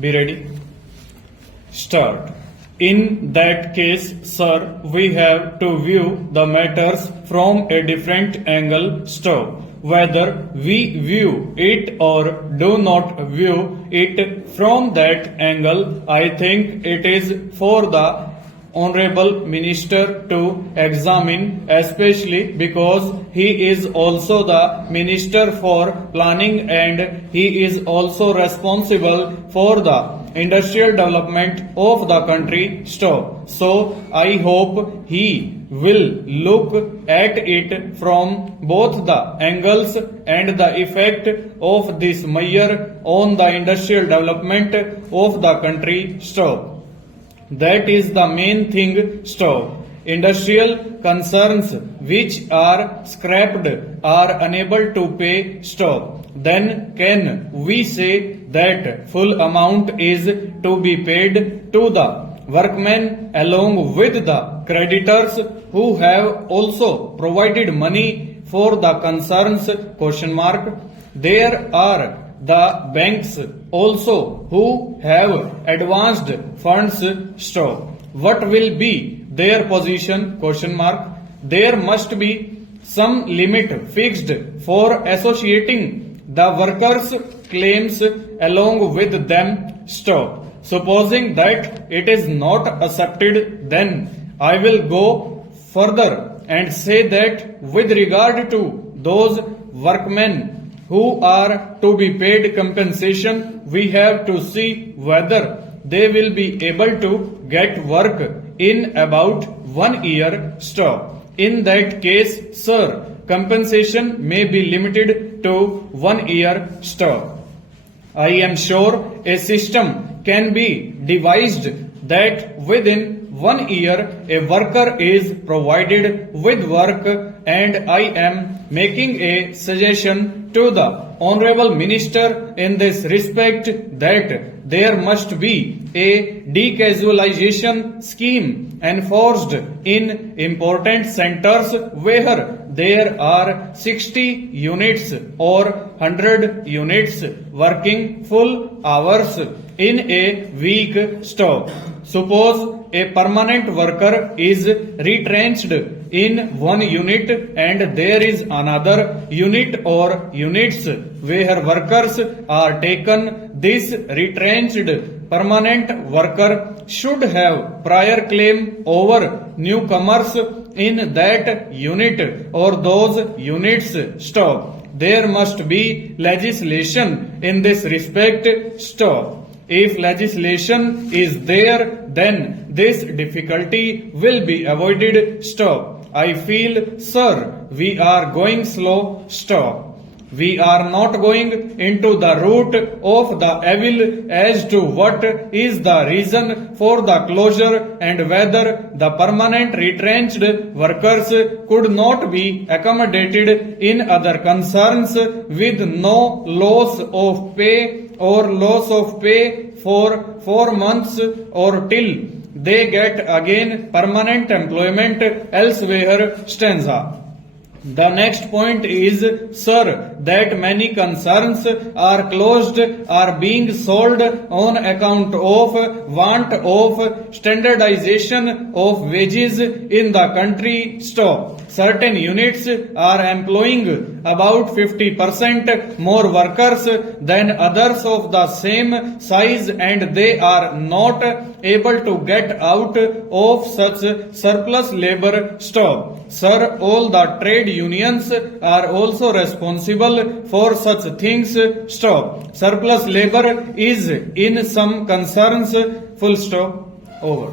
Be ready. Start. In that case, sir, we have to view the matters from a different angle. Stop. Whether we view it or do not view it from that angle, I think it is for the Honorable Minister to examine, especially because he is also the Minister for Planning and he is also responsible for the industrial development of the country. Stop. So I hope he will look at it from both the angles and the effect of this measure on the industrial development of the country. Stop. That is the main thing. Stop. Industrial concerns which are scrapped are unable to pay. Stop. Then can we say that full amount is to be paid to the workmen along with the creditors who have also provided money for the concerns? Question mark. There are the banks also who have advanced funds. Stop. What will be their position? Question mark. There must be some limit fixed for associating the workers' claims along with them. Stop. Supposing that it is not accepted, then I will go further and say that with regard to those workmen who are to be paid compensation, we have to see whether they will be able to get work in about 1 year. Stop. In that case, sir, compensation may be limited to 1 year. Stop. I am sure a system can be devised that within 1 year a worker is provided with work, and I am making a suggestion to the Honorable Minister in this respect that there must be a decasualization scheme enforced in important centers where there are 60 units or 100 units working full hours in a week. Stop. Suppose a permanent worker is retrenched in one unit and there is another unit or units where workers are taken. This retrenched permanent worker should have prior claim over newcomers in that unit or those units. Stop. There must be legislation in this respect. Stop. If legislation is there, then this difficulty will be avoided. Stop. I feel, sir, we are going slow. Stop. We are not going into the root of the evil as to what is the reason for the closure and whether the permanent retrenched workers could not be accommodated in other concerns with no loss of pay or loss of pay for 4 months or till they get again permanent employment elsewhere. Stanza. The next point is, sir, that many concerns are closed are being sold on account of want of standardization of wages in the country. Stop. Certain units are employing about 50% more workers than others of the same size and they are not able to get out of such surplus labor. Stop. Sir, all the trade unions are also responsible for such things. Stop. Surplus labor is in some concerns. Full stop. Over.